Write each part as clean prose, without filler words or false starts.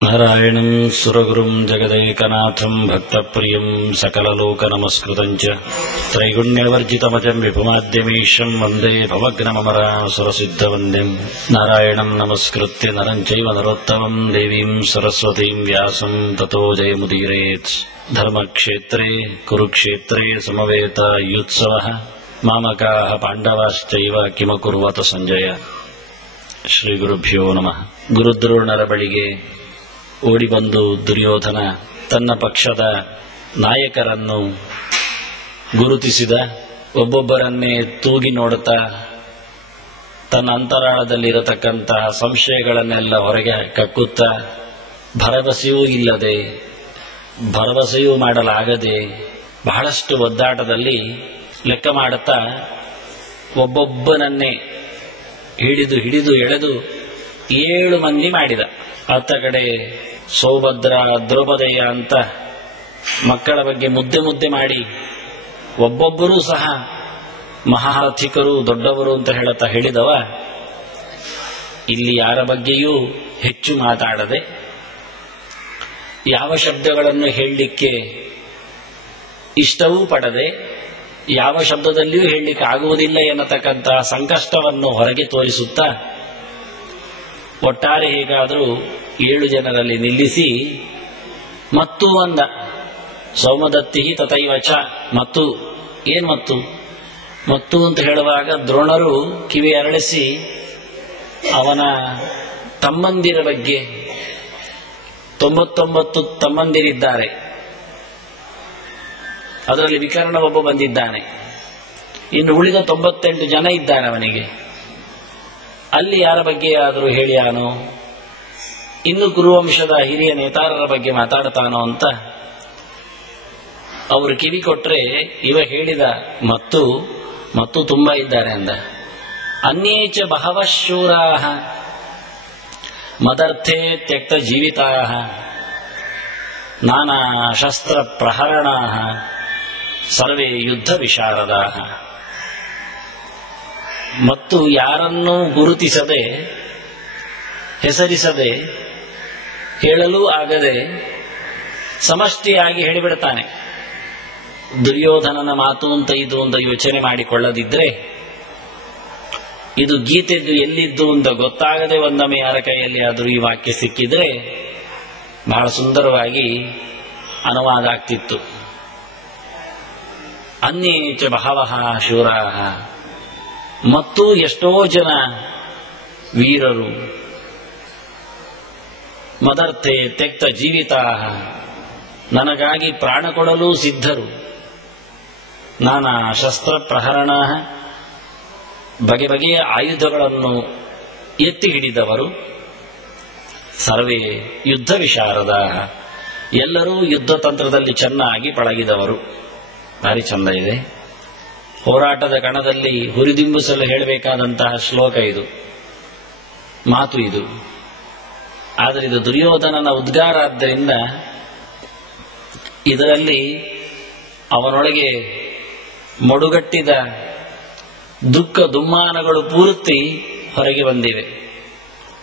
ನಾರಾಯಣಂ ಸುರಗುರುಂ ಜಗದೇಕನಾಥಂ ಭಕ್ತಪ್ರಿಯಂ ಸಕಲಲೋಕನಮಸ್ಕೃತಂ ಚ ತ್ರೈಗುಣ್ಯವರ್ಜಿತಮಜಂ ವಿಭುಮಾದ್ಯಮೀಶಂ ವಂದೇ ಭವಗ್ನಮಮರಾಸುರಸಿದ್ಧವಂದ್ಯಂ ನಾರಾಯಣಂ ನಮಸ್ಕೃತ್ಯ ನರಂ ಚೈವ ನರೋತ್ತಮಂ ದೇವೀಂ ಸರಸ್ವತೀಂ ವ್ಯಾಸಂ ತತೋ ಜಯಮುದೀರೇತ್. ಧರ್ಮಕ್ಷೇತ್ರೇ ಕುರುಕ್ಷೇತ್ರೇ ಸಮವೇತಾಯುತ್ಸವಃ ಮಾಮಕಾಃ ಪಾಂಡವಾಶ್ಚೈವ ಕಿಮಕುರ್ವತ ಸಂಜಯ. ಶ್ರೀ ಗುರುಭ್ಯೋ ನಮಃ. ಗುರುದ್ರೋಣರ ಬಳಿಗೆ ಓಡಿ ಬಂದು ದುರ್ಯೋಧನ ತನ್ನ ಪಕ್ಷದ ನಾಯಕರನ್ನು ಗುರುತಿಸಿದ. ಒಬ್ಬೊಬ್ಬರನ್ನೇ ತೂಗಿ ನೋಡುತ್ತಾ ತನ್ನ ಅಂತರಾಳದಲ್ಲಿರತಕ್ಕಂತಹ ಸಂಶಯಗಳನ್ನೆಲ್ಲ ಹೊರಗೆ ಕಕ್ಕುತ್ತಾ, ಭರವಸೆಯೂ ಇಲ್ಲದೆ ಭರವಸೆಯೂ ಮಾಡಲಾಗದೆ ಬಹಳಷ್ಟು ಒದ್ದಾಟದಲ್ಲಿ ಲೆಕ್ಕ ಮಾಡುತ್ತಾ ಒಬ್ಬೊಬ್ಬನನ್ನೇ ಹಿಡಿದು ಎಳೆದು 7 ಮಂದಿ ಮಾಡಿದ. ಅತ್ತ ಕಡೆ ಸೌಭದ್ರ, ದ್ರೌಪದಯ ಅಂತ ಮಕ್ಕಳ ಬಗ್ಗೆ ಮುದ್ದೆ ಮಾಡಿ ಒಬ್ಬೊಬ್ಬರೂ ಸಹ ಮಹಾರಥಿಕರು, ದೊಡ್ಡವರು ಅಂತ ಹೇಳುತ್ತಾ ಹೇಳಿದವ ಇಲ್ಲಿ ಯಾರ ಬಗ್ಗೆಯೂ ಹೆಚ್ಚು ಮಾತಾಡದೆ, ಯಾವ ಶಬ್ದಗಳನ್ನು ಹೇಳಲಿಕ್ಕೆ ಇಷ್ಟವೂ ಪಡದೆ, ಯಾವ ಶಬ್ದದಲ್ಲಿಯೂ ಹೇಳಲಿಕ್ಕೆ ಆಗುವುದಿಲ್ಲ ಎನ್ನತಕ್ಕಂತಹ ಸಂಕಷ್ಟವನ್ನು ಹೊರಗೆ ತೋರಿಸುತ್ತಾ ಒಟ್ಟಾರೆ ಹೇಗಾದರೂ 7 ಜನರಲ್ಲಿ ನಿಲ್ಲಿಸಿ ಮತ್ತು ಅಂದ. ಸೌಮದತ್ತಿ ತಥೈವಚ. ಮತ್ತು ಏನ್ ಮತ್ತು ಅಂತ ಹೇಳುವಾಗ ದ್ರೋಣರು ಕಿವಿ ಅರಳಿಸಿ ಅವನ ತಮ್ಮಂದಿರ ಬಗ್ಗೆ 99 ತಮ್ಮಂದಿರಿದ್ದಾರೆ, ಅದರಲ್ಲಿ ವಿಕರ್ಣ ಒಬ್ಬ ಬಂದಿದ್ದಾನೆ, ಇನ್ನು ಉಳಿದ 98 ಜನ ಇದ್ದಾರೆ ಅವನಿಗೆ. ಅಲ್ಲಿ ಯಾರ ಬಗ್ಗೆ ಆದರೂ ಹೇಳಿಯಾನೋ, ಇನ್ನು ಕುರುವಂಶದ ಹಿರಿಯ ನೇತಾರರ ಬಗ್ಗೆ ಮಾತಾಡ್ತಾನೋ ಅಂತ ಅವರು ಕಿವಿ ಕೊಟ್ರೆ ಇವ ಹೇಳಿದ ಮತ್ತು ತುಂಬಾ ಇದ್ದಾರೆ ಅಂದ. ಅನ್ಯೇಚ ಬಹವಃ ಶೂರಾಃ ಮದರ್ಥೇ ತ್ಯಕ್ತ ಜೀವಿತಾಃ ನಾನಾ ಶಸ್ತ್ರ ಪ್ರಹರಣಾಃ ಸರ್ವೇ ಯುದ್ಧ ವಿಶಾರದಾಃ. ಮತ್ತು ಯಾರನ್ನೂ ಗುರುತಿಸದೆ, ಹೆಸರಿಸದೆ, ಹೇಳಲೂ ಆಗದೆ ಸಮಷ್ಟಿಯಾಗಿ ಹೇಳಿಬಿಡ್ತಾನೆ. ದುರ್ಯೋಧನನ ಮಾತು ಅಂತ ಇದು ಅಂತ ಯೋಚನೆ ಮಾಡಿಕೊಳ್ಳದಿದ್ರೆ, ಇದು ಗೀತೆದ್ದು ಎಲ್ಲಿದ್ದು ಅಂತ ಗೊತ್ತಾಗದೆ ಒಂದೊಮ್ಮೆ ಯಾರ ಕೈಯಲ್ಲಿ ಆದರೂ ಈ ವಾಕ್ಯ ಸಿಕ್ಕಿದ್ರೆ ಬಹಳ ಸುಂದರವಾಗಿ ಅನುವಾದ ಆಗ್ತಿತ್ತು. ಅನ್ಯೇಚ ಬಹವಃ ಶೂರಾಃ. ಮತ್ತು ಎಷ್ಟೋ ಜನ ವೀರರು, ಮದರ್ಥೆ ತ್ಯಕ್ತ ಜೀವಿತಾಃ, ನನಗಾಗಿ ಪ್ರಾಣ ಕೊಡಲು ಸಿದ್ಧರು, ನಾನಾ ಶಸ್ತ್ರ ಪ್ರಹರಣ, ಬಗೆಬಗೆಯ ಆಯುಧಗಳನ್ನು ಎತ್ತಿ ಹಿಡಿದವರು, ಸರ್ವೇ ಯುದ್ಧ ವಿಶಾರದಾಃ, ಎಲ್ಲರೂ ಯುದ್ಧ ತಂತ್ರದಲ್ಲಿ ಚೆನ್ನಾಗಿ ಪಳಗಿದವರು. ಭಾರಿ ಚಂದ ಇದೆ. ಹೋರಾಟದ ಕಣದಲ್ಲಿ ಹುರಿದಿಂಬಿಸಲು ಹೇಳಬೇಕಾದಂತಹ ಶ್ಲೋಕ ಇದು, ಮಾತು ಇದು. ಆದರೆ ಇದು ದುರ್ಯೋಧನನ ಉದ್ಗಾರ ಆದ್ದರಿಂದ ಇದರಲ್ಲಿ ಅವನೊಳಗೆ ಮೊಡುಗಟ್ಟಿದ ದುಃಖ ದುಮ್ಮಾನಗಳು ಪೂರ್ತಿ ಹೊರಗೆ ಬಂದಿವೆ.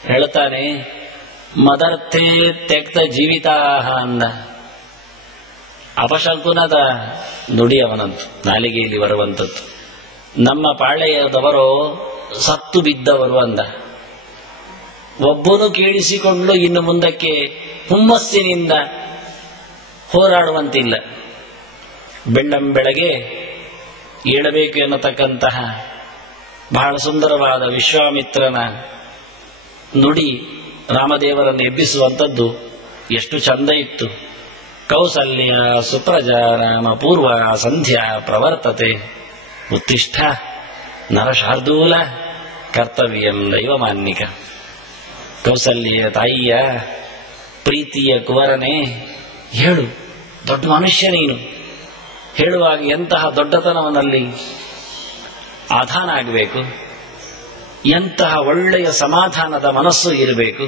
ಹೇಳ್ತಾನೆ, ಮದರ್ಥೇ ತ್ಯಕ್ತ ಜೀವಿತಾಃ ಅಂದ. ಅಪಶಕುನದ ನುಡಿ ಅವನಂತು, ನಾಲಿಗೆಯಲ್ಲಿ ಬರುವಂಥದ್ದು. ನಮ್ಮ ಪಾಳೆಯದವರು ಸತ್ತು ಬಿದ್ದವರು ಅಂದ. ಒಬ್ಬನು ಕೇಳಿಸಿಕೊಂಡು ಇನ್ನು ಮುಂದಕ್ಕೆ ಹುಮ್ಮಸ್ಸಿನಿಂದ ಹೋರಾಡುವಂತಿಲ್ಲ. ಬೆಳ್ಳಂಬೆಳಗ್ಗೆ ಏಳಬೇಕು ಎನ್ನತಕ್ಕಂತಹ ಬಹಳ ಸುಂದರವಾದ ವಿಶ್ವಾಮಿತ್ರನ ನುಡಿ ರಾಮದೇವರನ್ನು ಎಬ್ಬಿಸುವಂಥದ್ದು ಎಷ್ಟು ಚಂದ ಇತ್ತು. ಕೌಸಲ್ಯ ಸುಪ್ರಜಾ ರಾಮ ಪೂರ್ವ ಸಂಧ್ಯಾ ಪ್ರವರ್ತತೆ ಉತ್ತಿಷ್ಠ ನರಶಾರ್ದೂಲ ಕರ್ತವ್ಯಂ ದೈವಮಾನ್ನಿಕ. ಕೌಸಲ್ಯ ತಾಯಿಯ ಪ್ರೀತಿಯ ಕುವರನೇ, ಹೇಳು, ದೊಡ್ಡ ಮನುಷ್ಯ ನೀನು. ಹೇಳುವಾಗ ಎಂತಹ ದೊಡ್ಡತನವನಲ್ಲಿ ಆಧಾನ ಆಗಬೇಕು, ಎಂತಹ ಒಳ್ಳೆಯ ಸಮಾಧಾನದ ಮನಸ್ಸು ಇರಬೇಕು,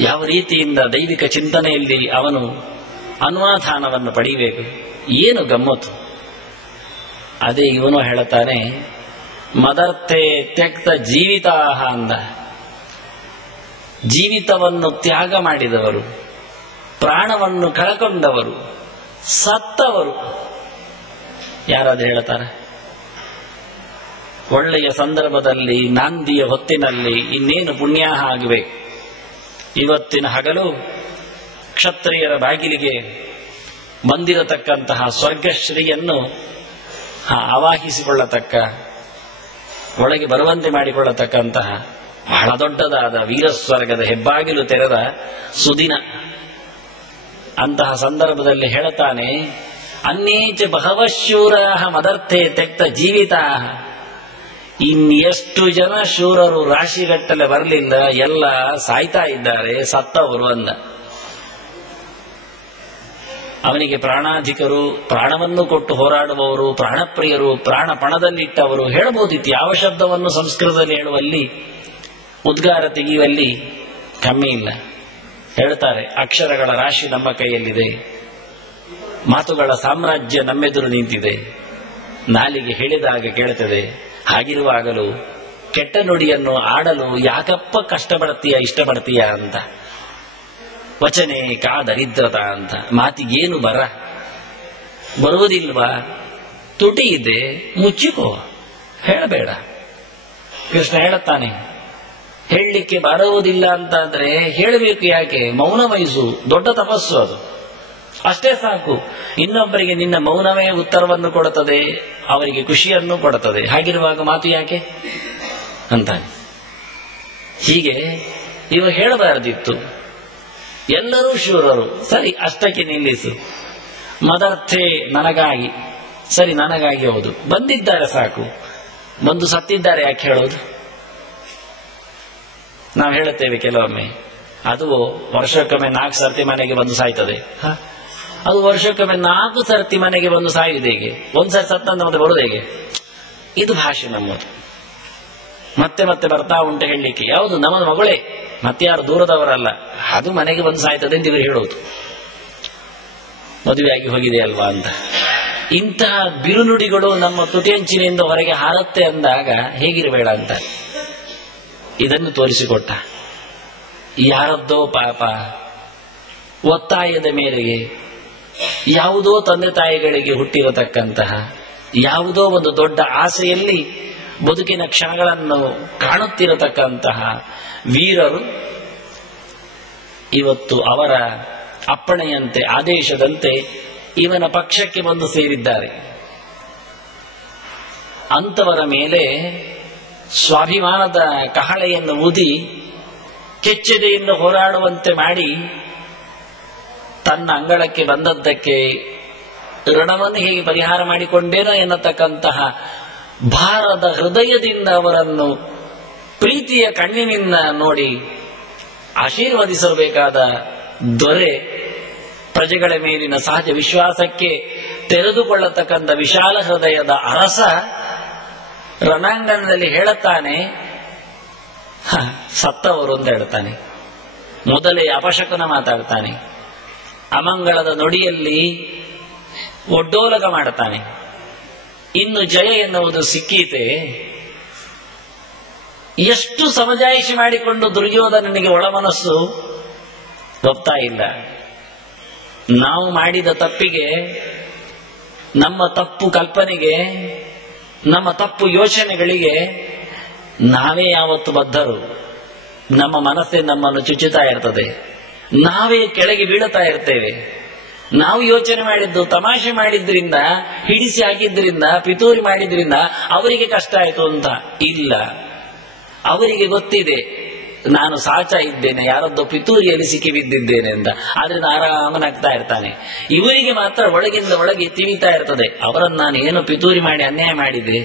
ಯಾವ ರೀತಿಯಿಂದ ದೈವಿಕ ಚಿಂತನೆಯಲ್ಲಿ ಅವನು ಅನುವಾಧಾನವನ್ನು ಪಡೆಯಬೇಕು, ಏನು ಗಮ್ಮತ್ತು. ಅದೇ ಇವನು ಹೇಳುತ್ತಾನೆ, ಮದರ್ಥೆ ತ್ಯಕ್ತ ಜೀವಿತಾಃ ಅಂದ. ಜೀವಿತವನ್ನು ತ್ಯಾಗ ಮಾಡಿದವರು, ಪ್ರಾಣವನ್ನು ಕಳಕೊಂಡವರು, ಸತ್ತವರು ಯಾರಾದ್ರೂ ಹೇಳ್ತಾರೆ? ಒಳ್ಳೆಯ ಸಂದರ್ಭದಲ್ಲಿ, ನಾಂದಿಯ ಹೊತ್ತಿನಲ್ಲಿ ಇನ್ನೇನು ಪುಣ್ಯಾಹ ಆಗಬೇಕು. ಇವತ್ತಿನ ಹಗಲು ಕ್ಷತ್ರಿಯರ ಬಾಗಿಲಿಗೆ ಬಂದಿರತಕ್ಕಂತಹ ಸ್ವರ್ಗಶ್ರೀಯನ್ನು ಆವಾಹಿಸಿಕೊಳ್ಳತಕ್ಕ, ಒಳಗೆ ಬರುವಂತೆ ಮಾಡಿಕೊಳ್ಳತಕ್ಕಂತಹ ಬಹಳ ದೊಡ್ಡದಾದ ವೀರಸ್ವರ್ಗದ ಹೆಬ್ಬಾಗಿಲು ತೆರೆದ ಸುದಿನ. ಅಂತಹ ಸಂದರ್ಭದಲ್ಲಿ ಹೇಳುತ್ತಾನೆ, ಅನ್ಯೇಚ ಬಹವಶೂರಾಹ ಮದರ್ಥೆ ತೆಕ್ತ ಜೀವಿತಾ. ಇನ್ನೆಷ್ಟು ಜನ ಶೂರರು ರಾಶಿಗಟ್ಟಲೆ ಬರಲಿಲ್ಲ, ಎಲ್ಲ ಸಾಯ್ತಾ ಇದ್ದಾರೆ, ಸತ್ತವರು ಅಂದ. ಅವನಿಗೆ ಪ್ರಾಣಾಧಿಕರು, ಪ್ರಾಣವನ್ನು ಕೊಟ್ಟು ಹೋರಾಡುವವರು, ಪ್ರಾಣಪ್ರಿಯರು, ಪ್ರಾಣ ಪಣದಲ್ಲಿಟ್ಟವರು ಹೇಳಬಹುದಿತ್ತು. ಯಾವ ಶಬ್ದವನ್ನು ಸಂಸ್ಕೃತದಲ್ಲಿ ಹೇಳುವಲ್ಲಿ, ಉದ್ಗಾರ ತೆಗೆಯುವಲ್ಲಿ ಕಮ್ಮಿ ಇಲ್ಲ. ಹೇಳ್ತಾರೆ, ಅಕ್ಷರಗಳ ರಾಶಿ ನಮ್ಮ ಕೈಯಲ್ಲಿದೆ, ಮಾತುಗಳ ಸಾಮ್ರಾಜ್ಯ ನಮ್ಮೆದುರು ನಿಂತಿದೆ, ನಾಲಿಗೆ ಹೇಳಿದಾಗ ಕೇಳುತ್ತದೆ. ಹಾಗಿರುವಾಗಲೂ ಕೆಟ್ಟ ನುಡಿಯನ್ನು ಆಡಲು ಯಾಕಪ್ಪ ಇಷ್ಟಪಡ್ತೀಯ ಅಂತ. ವಚನೆ ಕಾ ದರಿದ್ರತ ಅಂತ. ಮಾತಿಗೇನು ಬರುವುದಿಲ್ವಾ? ತುಟಿ ಇದೆ, ಮುಚ್ಚಿಕೋ, ಹೇಳಬೇಡ. ಕೃಷ್ಣ ಹೇಳುತ್ತಾನೆ, ಹೇಳಲಿಕ್ಕೆ ಬರುವುದಿಲ್ಲ ಅಂತಾದ್ರೆ ಹೇಳಬೇಕು ಯಾಕೆ? ಮೌನ ವಹಿಸು, ದೊಡ್ಡ ತಪಸ್ಸು ಅದು. ಅಷ್ಟೇ ಸಾಕು. ಇನ್ನೊಬ್ಬರಿಗೆ ನಿನ್ನ ಮೌನವೇ ಉತ್ತರವನ್ನು ಕೊಡುತ್ತದೆ, ಅವರಿಗೆ ಖುಷಿಯನ್ನು ಕೊಡುತ್ತದೆ. ಹಾಗಿರುವಾಗ ಮಾತು ಯಾಕೆ ಅಂತಾನೆ. ಹೀಗೆ ಇವ ಹೇಳಬಾರದಿತ್ತು. ಎಲ್ಲರೂ ಶೂರರು, ಸರಿ ಅಷ್ಟಕ್ಕೆ ನಿಲ್ಲಿಸು. ಮದರ್ಥೆ ನನಗಾಗಿ, ಸರಿ ನನಗಾಗಿ ಹೌದು. ಬಂದಿದ್ದಾರೆ ಸಾಕು, ಬಂದು ಸತ್ತಿದ್ದಾರೆ ಯಾಕೆ ಹೇಳೋದು? ನಾವು ಹೇಳುತ್ತೇವೆ ಕೆಲವೊಮ್ಮೆ, ಅದು ವರ್ಷಕ್ಕೊಮ್ಮೆ 4 ಸರ್ತಿ ಮನೆಗೆ ಬಂದು ಸಾಯ್ತದೆ. ಅದು ವರ್ಷಕ್ಕೊಮ್ಮೆ 4 ಸರ್ತಿ ಮನೆಗೆ ಬಂದು ಸಾಯುವುದು ಹೇಗೆ? ಒಂದ್ಸರಿ ಸತ್ತಂದ್ರೆ ಮತ್ತೆ ಬರುವುದು ಹೇಗೆ? ಇದು ಭಾಷೆ ನಮ್ಮದು. ಮತ್ತೆ ಮತ್ತೆ ಬರ್ತಾ ಉಂಟು ಹೇಳಲಿಕ್ಕೆ. ಯಾವುದು? ನಮ್ಮ ಮಗಳೇ, ಮತ್ತೆ ಯಾರು ದೂರದವರಲ್ಲ, ಅದು ಮನೆಗೆ ಬಂದು ಸಾಯ್ತದೆ ಅಂತ ಇವರು ಹೇಳೋದು. ಮದುವೆಯಾಗಿ ಹೋಗಿದೆ ಅಲ್ವಾ ಅಂತ. ಇಂತಹ ಬಿರುನುಡಿಗಳು ನಮ್ಮ ತುಟಿಯಂಚಿನಿಂದ ಹೊರಗೆ ಹಾರತ್ತೆ ಅಂದಾಗ ಹೇಗಿರಬೇಡ ಅಂತ ಇದನ್ನು ತೋರಿಸಿಕೊಟ್ಟ. ಯಾರದ್ದೋ ಪಾಪ ಒತ್ತಾಯದ ಮೇರೆಗೆ, ಯಾವುದೋ ತಂದೆ ತಾಯಿಗಳಿಗೆ ಹುಟ್ಟಿರತಕ್ಕಂತಹ ಯಾವುದೋ ಒಂದು ದೊಡ್ಡ ಆಸೆಯಲ್ಲಿ ಬದುಕಿನ ಕ್ಷಣಗಳನ್ನು ಕಾಣುತ್ತಿರತಕ್ಕಂತಹ ವೀರರು ಇವತ್ತು ಅವರ ಅಪ್ಪಣೆಯಂತೆ, ಆದೇಶದಂತೆ ಇವನ ಪಕ್ಷಕ್ಕೆ ಬಂದು ಸೇರಿದ್ದಾರೆ. ಅಂತವರ ಮೇಲೆ ಸ್ವಾಭಿಮಾನದ ಕಹಳೆಯನ್ನು ಊದಿ ಕೆಚ್ಚೆದೆಯಿಂದ ಹೋರಾಡುವಂತೆ ಮಾಡಿ ತನ್ನ ಅಂಗಳಕ್ಕೆ ಬಂದದ್ದಕ್ಕೆ ಋಣವನ್ನು ಹೇಗೆ ಪರಿಹಾರ ಮಾಡಿಕೊಂಡೇನೋ ಎನ್ನತಕ್ಕಂತಹ ಭಾರದ ಹೃದಯದಿಂದ ಅವರನ್ನು ಪ್ರೀತಿಯ ಕಣ್ಣಿನಿಂದ ನೋಡಿ ಆಶೀರ್ವದಿಸಬೇಕಾದ ದೊರೆ, ಪ್ರಜೆಗಳ ಮೇಲಿನ ಸಹಜ ವಿಶ್ವಾಸಕ್ಕೆ ತೆರೆದುಕೊಳ್ಳತಕ್ಕಂಥ ವಿಶಾಲ ಹೃದಯದ ಅರಸ ರಣಾಂಗಣದಲ್ಲಿ ಹೇಳುತ್ತಾನೆ, ಸತ್ತವರು ಅಂತ ಹೇಳ್ತಾನೆ. ಮೊದಲೇ ಅಪಶಕುನ ಮಾತಾಡ್ತಾನೆ, ಅಮಂಗಳದ ನುಡಿಯಲ್ಲಿ ಒಡ್ಡೋಲಗ ಮಾಡುತ್ತಾನೆ. ಇನ್ನು ಜಯ ಎನ್ನುವುದು ಸಿಕ್ಕೀತೆ. ಎಷ್ಟು ಸಮಜಾಯಿಷಿ ಮಾಡಿಕೊಂಡು ದುರ್ಯೋಧನನಿಗೆ ಒಳಮನಸ್ಸು ಗೊತ್ತಾ ಇಲ್ಲ. ನಾವು ಮಾಡಿದ ತಪ್ಪಿಗೆ, ನಮ್ಮ ತಪ್ಪು ಕಲ್ಪನೆಗೆ, ನಮ್ಮ ತಪ್ಪು ಯೋಚನೆಗಳಿಗೆ ನಾವೇ ಯಾವತ್ತು ಬದ್ಧರು. ನಮ್ಮ ಮನಸ್ಸೇ ನಮ್ಮನ್ನು ಚುಚ್ಚುತ್ತಾ ಇರ್ತದೆ, ನಾವೇ ಕೆಳಗೆ ಬೀಳುತ್ತಾ ಇರ್ತೇವೆ. ನಾವು ಯೋಚನೆ ಮಾಡಿದ್ದು, ತಮಾಷೆ ಮಾಡಿದ್ರಿಂದ, ಹಿಡಿಸಿ ಹಾಕಿದ್ರಿಂದ, ಪಿತೂರಿ ಮಾಡಿದ್ರಿಂದ ಅವರಿಗೆ ಕಷ್ಟ ಆಯಿತು ಅಂತ ಇಲ್ಲ. ಅವರಿಗೆ ಗೊತ್ತಿದೆ ನಾನು ಸಾಚಾ ಇದ್ದೇನೆ, ಯಾರದ್ದೋ ಪಿತೂರಿಯಲ್ಲಿ ಸಿಕ್ಕಿ ಬಿದ್ದಿದ್ದೇನೆ ಅಂತ. ಆದ್ರಿಂದ ಆರಾಮನಾಗ್ತಾ ಇರ್ತಾನೆ. ಇವರಿಗೆ ಮಾತ್ರ ಒಳಗಿಂದ ಒಳಗೆ ತಿವಿತಾ ಇರ್ತದೆ, ಅವರನ್ನು ನಾನು ಏನು ಪಿತೂರಿ ಮಾಡಿ ಅನ್ಯಾಯ ಮಾಡಿದೆ,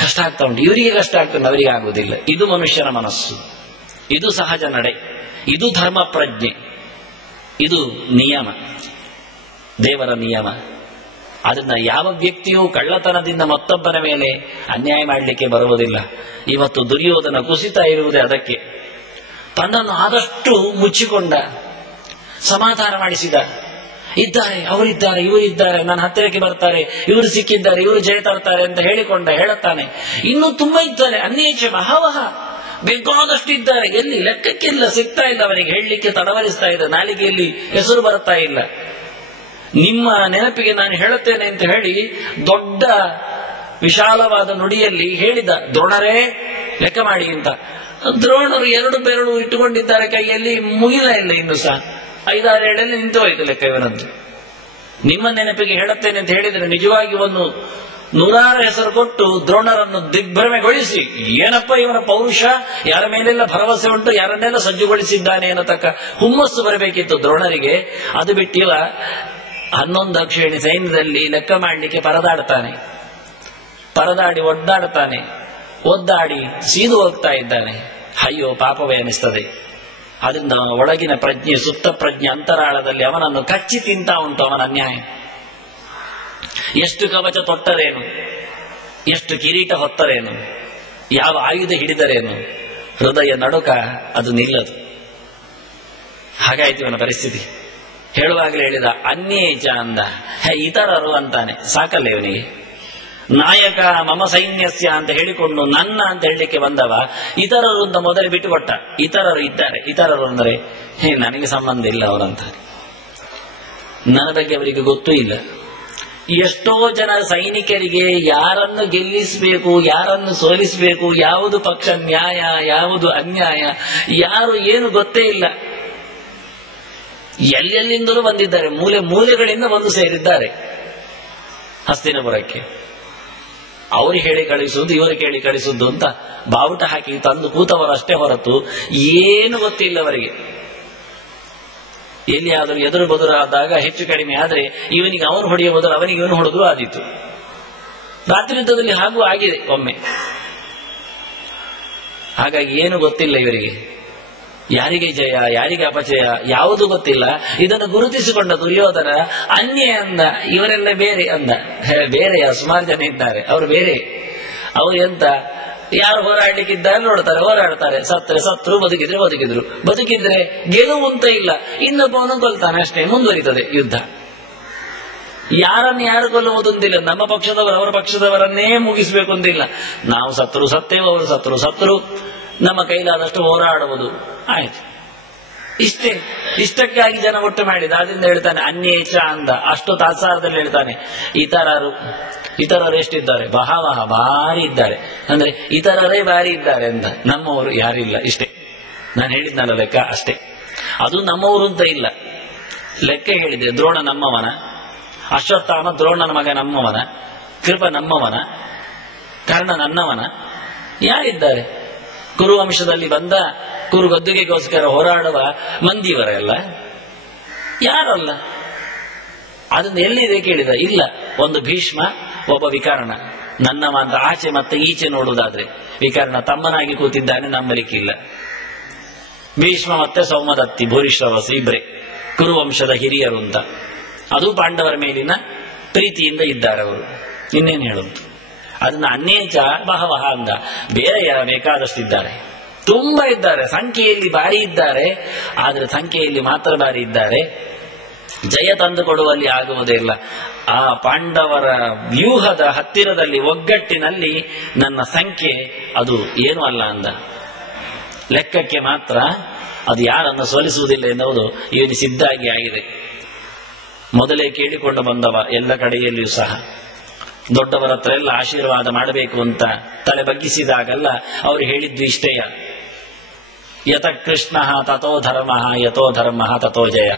ಕಷ್ಟ ಆಗ್ತಾ ಉಂಟು. ಇವರಿಗೆ ಕಷ್ಟ ಆಗ್ತದೆ, ಅವರಿಗೆ ಆಗುವುದಿಲ್ಲ. ಇದು ಮನುಷ್ಯನ ಮನಸ್ಸು, ಇದು ಸಹಜ ನಡೆ, ಇದು ಧರ್ಮ ಪ್ರಜ್ಞೆ, ಇದು ನಿಯಮ, ದೇವರ ನಿಯಮ. ಅದನ್ನ ಯಾವ ವ್ಯಕ್ತಿಯೂ ಕಳ್ಳತನದಿಂದ ಮತ್ತೊಬ್ಬನ ಮೇಲೆ ಅನ್ಯಾಯ ಮಾಡಲಿಕ್ಕೆ ಬರುವುದಿಲ್ಲ. ಇವತ್ತು ದುರ್ಯೋಧನ ಕುಸಿತ ಇರುವುದೇ ಅದಕ್ಕೆ. ತನ್ನನ್ನು ಆದಷ್ಟು ಮುಚ್ಚಿಕೊಂಡ, ಸಮಾಧಾನ ಮಾಡಿಸಿದ. ಇದ್ದಾರೆ, ಅವರಿದ್ದಾರೆ, ಇವರಿದ್ದಾರೆ, ನನ್ನ ಹತ್ತಿರಕ್ಕೆ ಬರ್ತಾರೆ, ಇವರು ಸಿಕ್ಕಿದ್ದಾರೆ, ಇವರು ಜಯ ತರ್ತಾರೆ ಅಂತ ಹೇಳುತ್ತಾನೆ. ಇನ್ನೂ ತುಂಬಾ ಇದ್ದಾರೆ. ಅನ್ಯೇಚ ಬಹವಹ ಬೇಕಾದಷ್ಟು ಇದ್ದಾರೆ. ಎಲ್ಲಿ ಲೆಕ್ಕಕ್ಕಿಲ್ಲ, ಸಿಗ್ತಾ ಇಲ್ಲ ಅವರಿಗೆ, ಹೇಳಲಿಕ್ಕೆ ತಡವರಿಸ್ತಾ ಇದೆ, ನಾಲಿಗೆಯಲ್ಲಿ ಹೆಸರು ಬರ್ತಾ ಇಲ್ಲ. ನಿಮ್ಮ ನೆನಪಿಗೆ ನಾನು ಹೇಳುತ್ತೇನೆ ಅಂತ ಹೇಳಿ ದೊಡ್ಡ ವಿಶಾಲವಾದ ನುಡಿಯಲ್ಲಿ ಹೇಳಿದ, ದ್ರೋಣರೇ ಲೆಕ್ಕ ಮಾಡಿ ಅಂತ. ದ್ರೋಣರು 2 ಬೆರಳು ಇಟ್ಟುಕೊಂಡಿದ್ದಾರೆ ಕೈಯಲ್ಲಿ, ಮುಗಿಲ ಇಲ್ಲ ಇನ್ನು ಸಹ, 5-6 ಏಳಲ್ಲಿ ನಿಂತು ಹೋಯ್ತು ಲೆಕ್ಕ ಇವರದ್ದು. ನಿಮ್ಮ ನೆನಪಿಗೆ ಹೇಳುತ್ತೇನೆ ಅಂತ ಹೇಳಿದರೆ ನಿಜವಾಗಿ ಒಂದು 100 ಹೆಸರು ಕೊಟ್ಟು ದ್ರೋಣರನ್ನು ದಿಗ್ಭ್ರಮೆಗೊಳಿಸಿ, ಏನಪ್ಪ ಇವನ ಪೌರುಷ, ಯಾರ ಮೇಲೆಲ್ಲ ಭರವಸೆ ಉಂಟು, ಯಾರನ್ನೆಲ್ಲ ಸಜ್ಜುಗೊಳಿಸಿದ್ದಾನೆ ಅನ್ನತಕ್ಕ ಹುಮ್ಮಸ್ಸು ಬರಬೇಕಿತ್ತು ದ್ರೋಣರಿಗೆ. ಅದು ಬಿಟ್ಟಿಲ್ಲ, 11 ಅಕ್ಷೇಣಿ ಸೈನ್ಯದಲ್ಲಿ ಲೆಕ್ಕ ಮಾಡಲಿಕ್ಕೆ ಪರದಾಡಿ ಒದ್ದಾಡಿ ಸೀದು ಹೋಗ್ತಾ ಇದ್ದಾನೆ. ಅಯ್ಯೋ ಪಾಪವೇ ಅನಿಸ್ತದೆ. ಅದರಿಂದ ಅವನ ಒಳಗಿನ ಪ್ರಜ್ಞೆ, ಸುಪ್ತ ಪ್ರಜ್ಞೆ ಅಂತರಾಳದಲ್ಲಿ ಅವನನ್ನು ಕಚ್ಚಿ ತಿಂತ ಉಂಟು ಅವನ ಅನ್ಯಾಯ. ಎಷ್ಟು ಕವಚ ತೊಟ್ಟರೇನು, ಎಷ್ಟು ಕಿರೀಟ ಹೊತ್ತರೇನು, ಯಾವ ಆಯುಧ ಹಿಡಿದರೇನು, ಹೃದಯ ನಡುಕ ಅದು ನಿಲ್ಲದು. ಹಾಗಾಯ್ತು ಇವನ ಪರಿಸ್ಥಿತಿ. ಹೇಳುವಾಗಲೇ ಹೇಳಿದ, ಅನ್ಯೇಚ ಅಂದ, ಇತರರು ಅಂತಾನೆ. ಸಾಕಲ್ಲ ಇವನಿಗೆ. ನಾಯಕ ಮಮ ಸೈನ್ಯಸ್ಯ ಅಂತ ಹೇಳಿಕೊಂಡು ನನ್ನ ಅಂತ ಹೇಳಲಿಕ್ಕೆ ಬಂದವ ಇತರರು ಅಂತ ಮೊದಲೇ ಬಿಟ್ಟುಕೊಟ್ಟ. ಇತರರು ಇದ್ದಾರೆ. ಇತರರು ಅಂದರೆ ನನಗೆ ಸಂಬಂಧ ಇಲ್ಲ ಅವರಂತಾರೆ. ನನ್ನ ಬಗ್ಗೆ ಅವರಿಗೆ ಗೊತ್ತೂ ಇಲ್ಲ. ಎಷ್ಟೋ ಜನ ಸೈನಿಕರಿಗೆ ಯಾರನ್ನು ಗೆಲ್ಲಿಸಬೇಕು, ಯಾರನ್ನು ಸೋಲಿಸಬೇಕು, ಯಾವುದು ಪಕ್ಷ ನ್ಯಾಯ, ಯಾವುದು ಅನ್ಯಾಯ, ಯಾರು ಏನು ಗೊತ್ತೇ ಇಲ್ಲ. ಎಲ್ಲೆಲ್ಲಿಂದಲೂ ಬಂದಿದ್ದಾರೆ, ಮೂಲೆಗಳಿಂದ ಬಂದು ಸೇರಿದ್ದಾರೆ ಹಸ್ತಿನಪುರಕ್ಕೆ. ಅವರು ಹೇಳಿ ಕಳಿಸುವುದು, ಇವರು ಕೇಳಿ ಕಳಿಸುವುದು ಅಂತ ಬಾವುಟ ಹಾಕಿ ತಂದು ಕೂತವರು ಅಷ್ಟೇ ಹೊರತು ಏನು ಗೊತ್ತಿಲ್ಲ ಅವರಿಗೆ. ಎಲ್ಲಿಯಾದರೂ ಎದುರು ಬದುರು ಆದಾಗ ಹೆಚ್ಚು ಕಡಿಮೆ ಆದರೆ ಇವನಿಗೆ ಅವನು ಹೊಡೆಯುವ ಬದಲು ಅವನಿಗೆ ಇವನು ಹೊಡೆದ್ರು ಆದೀತು. ರಾತ್ರಿ ಯುದ್ಧದಲ್ಲಿ ಹಾಗೂ ಆಗಿದೆ ಒಮ್ಮೆ. ಹಾಗಾಗಿ ಏನು ಗೊತ್ತಿಲ್ಲ ಇವರಿಗೆ, ಯಾರಿಗೆ ಜಯ ಯಾರಿಗೆ ಅಪಜಯ ಯಾವುದು ಗೊತ್ತಿಲ್ಲ. ಇದನ್ನು ಗುರುತಿಸಿಕೊಂಡ ದುರ್ಯೋಧನ ಅನ್ಯ ಅಂದ, ಇವರೆಲ್ಲ ಬೇರೆ ಅಂದ. ಬೇರೆಯ ಸುಮಾರು ಜನ ಇದ್ದಾರೆ, ಅವರು ಬೇರೆ. ಅವರು ಎಂತ, ಯಾರು ಹೋರಾಡ್ಲಿಕ್ಕಿದ್ದಾರೆ ನೋಡ್ತಾರೆ, ಹೋರಾಡ್ತಾರೆ, ಸತ್ರು, ಬದುಕಿದ್ರೆ ಗೆಲುವು ಅಂತ ಇಲ್ಲ, ಇನ್ನೊಬ್ಬವನು ಕೊಲ್ತಾನೆ ಅಷ್ಟೇ, ಮುಂದುವರಿತದೆ ಯುದ್ಧ. ಯಾರನ್ನು ಯಾರು ಕೊಲ್ಲುವುದೊಂದಿಲ್ಲ. ನಮ್ಮ ಪಕ್ಷದವರು ಅವರ ಪಕ್ಷದವರನ್ನೇ ಮುಗಿಸಬೇಕು ಅಂತಿಲ್ಲ. ನಾವು ಸತ್ತೇವು, ಅವರು ಸತ್ರು, ನಮ್ಮ ಕೈಲಾದಷ್ಟು ಹೋರಾಡುವುದು ಆಯ್ತು. ಇಷ್ಟಕ್ಕಾಗಿ ಜನ ಒಟ್ಟು ಮಾಡಿದ. ಅದರಿಂದ ಹೇಳ್ತಾನೆ ಅನ್ಯೇಚ ಅಂದ. ಅಷ್ಟು ತಾತ್ಸಾರದಲ್ಲಿ ಹೇಳ್ತಾನೆ ಇತರರು ಎಷ್ಟಿದ್ದಾರೆ, ಬಹವಹ ಭಾರಿ ಇದ್ದಾರೆ. ಅಂದ್ರೆ ಇತರರೇ ಭಾರಿ ಇದ್ದಾರೆ ಅಂತ, ನಮ್ಮವರು ಯಾರಿಲ್ಲ. ಇಷ್ಟೇ ನಾನು ಹೇಳಿದ್ನಲ್ಲ ಲೆಕ್ಕ, ಅಷ್ಟೇ. ಅದು ನಮ್ಮವರು ಅಂತ ಇಲ್ಲ. ಲೆಕ್ಕ ಹೇಳಿದ್ರೆ ದ್ರೋಣ ನಮ್ಮವನ, ಅಶ್ವತ್ಥಾಮ ದ್ರೋಣನ ಮಗ ನಮ್ಮವನ, ಕೃಪ ನಮ್ಮವನ, ಕರ್ಣ ನನ್ನವನ. ಯಾರಿದ್ದಾರೆ? ಕುರುವಂಶದಲ್ಲಿ ಬಂದ ಕುರು ಗದ್ದುಗೆಗೋಸ್ಕರ ಹೋರಾಡುವ ಮಂದಿಯವರೆಲ್ಲ ಯಾರಲ್ಲ. ಅದನ್ನ ಎಲ್ಲಿದೆ ಕೇಳಿದ, ಇಲ್ಲ. ಒಂದು ಭೀಷ್ಮ, ಒಬ್ಬ ವಿಕರ್ಣ, ನನ್ನವ ಅಂತ ಆಚೆ ಮತ್ತೆ ಈಚೆ ನೋಡುವುದಾದ್ರೆ ವಿಕರ್ಣ ತಮ್ಮನಾಗಿ ಕೂತಿದ್ದಾನೆ, ನಂಬಲಿಕ್ಕಿಲ್ಲ. ಭೀಷ್ಮ ಮತ್ತೆ ಸೌಮದತ್ತಿ, ಭೂರಿಶ್ರವಸಿ ಇಬ್ಬರೇ ಕುರುವಂಶದ ಹಿರಿಯರು ಅಂತ. ಅದು ಪಾಂಡವರ ಮೇಲಿನ ಪ್ರೀತಿಯಿಂದ ಇದ್ದಾರೆ ಅವರು. ಇನ್ನೇನು ಹೇಳುವುದು? ಅದನ್ನ ಅನ್ಯೇಚ ಬಹವಹ ಅಂದ. ಬೇರೆ ಬೇಕಾದಷ್ಟಿದ್ದಾರೆ, ತುಂಬಾ ಇದ್ದಾರೆ, ಸಂಖ್ಯೆಯಲ್ಲಿ ಭಾರಿ ಇದ್ದಾರೆ. ಆದ್ರೆ ಸಂಖ್ಯೆಯಲ್ಲಿ ಮಾತ್ರ ಭಾರಿ ಇದ್ದಾರೆ, ಜಯ ತಂದು ಕೊಡುವಲ್ಲಿ ಆಗುವುದೇ ಇಲ್ಲ. ಆ ಪಾಂಡವರ ವ್ಯೂಹದ ಹತ್ತಿರದಲ್ಲಿ ಒಗ್ಗಟ್ಟಿನಲ್ಲಿ ನನ್ನ ಸಂಖ್ಯೆ ಅದು ಏನೂ ಅಲ್ಲ ಅಂದ. ಲೆಕ್ಕಕ್ಕೆ ಮಾತ್ರ ಅದು ಯಾರನ್ನು ಸೋಲಿಸುವುದಿಲ್ಲ ಎನ್ನುವುದು ಇವನು ಸಿದ್ಧಾಗಿ ಆಗಿದೆ. ಮೊದಲೇ ಕೇಳಿಕೊಂಡು ಬಂದವ ಎಲ್ಲ ಕಡೆಯಲ್ಲಿಯೂ ಸಹ ದೊಡ್ಡವರ ಹತ್ರ ಎಲ್ಲ ಆಶೀರ್ವಾದ ಮಾಡಬೇಕು ಅಂತ ತಲೆ ಬಗ್ಗಿಸಿದಾಗಲ್ಲ ಅವರು ಹೇಳಿದ್ದು ಇಷ್ಟೇಯ, ಯತ ಕೃಷ್ಣ ತಥೋ ಧರ್ಮ, ಯಥೋ ಧರ್ಮ ತಥೋ ಜಯ.